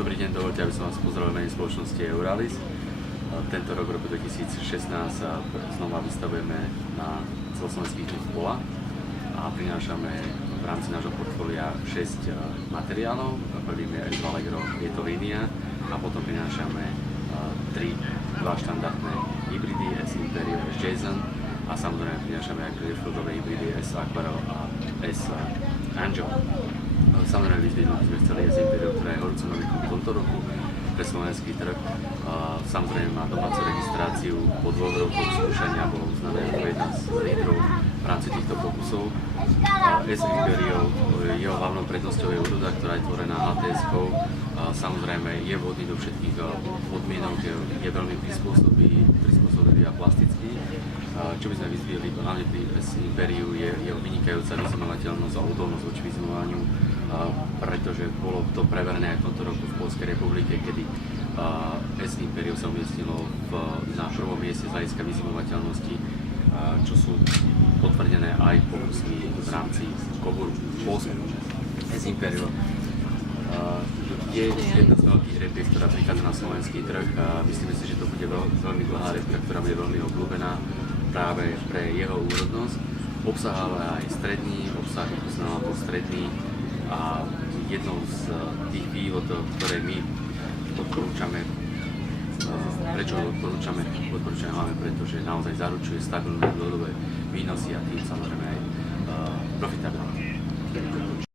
Dobrý deň, dovoľte, aby som vás pozdravil v mene spoločnosti Euralis. Tento rok, v roku 2016, znova vystavujeme na celoslovenských dňoch pola a prinášame v rámci nášho portfólia 6 materiálov. Prvým je S Allegro, je to línia, a potom prinášame 2 štandardné hybridy S Imperio, S Jason, a samozrejme prinášame aj clearfieldové hybridy S Aquarel a S Angel. Samozrejme vyzdvihnúť sme chceli S Imperio, ktorá je horúcou novinkou v tomto roku pre slovenský trh. Samozrejme má domácu registráciu, po 2 rokoch skúšania bolo uznané ako jedna z lídrov v rámci týchto pokusov. S Imperio, jeho hlavnou prednosťou je odroda, ktorá je tvorená ATS-kou. Samozrejme je vhodný do všetkých podmienok, je veľmi prispôsobivý a plastický. Čo by sme vyzdvihli hlavne pri S Imperiu je jeho vynikajúca vyzimovateľnosť a odolnosť voči vyzimovaniu, pretože bolo to preverené aj v tomto roku v Poľskej republike, kedy S Imperio sa umiestnilo na prvom mieste z hľadiska vyzimovateľnosti, čo sú potvrdené aj pokusmi v rámci Kovoru v Poľsku. S Imperio je jedna z veľkých repiek, ktorá prichádza na slovenský trh, a myslíme si, že to bude veľmi dlhá repka, ktorá bude veľmi obľúbená práve pre jeho úrodnosť. Obsaháva aj stredný obsah, stredný, a jednou z tých výhod, ktoré my odporúčame, prečo ho odporúčame hlavne preto, že naozaj zaručuje stabilné dlhodobé výnosy a tým samozrejme aj profitabilné.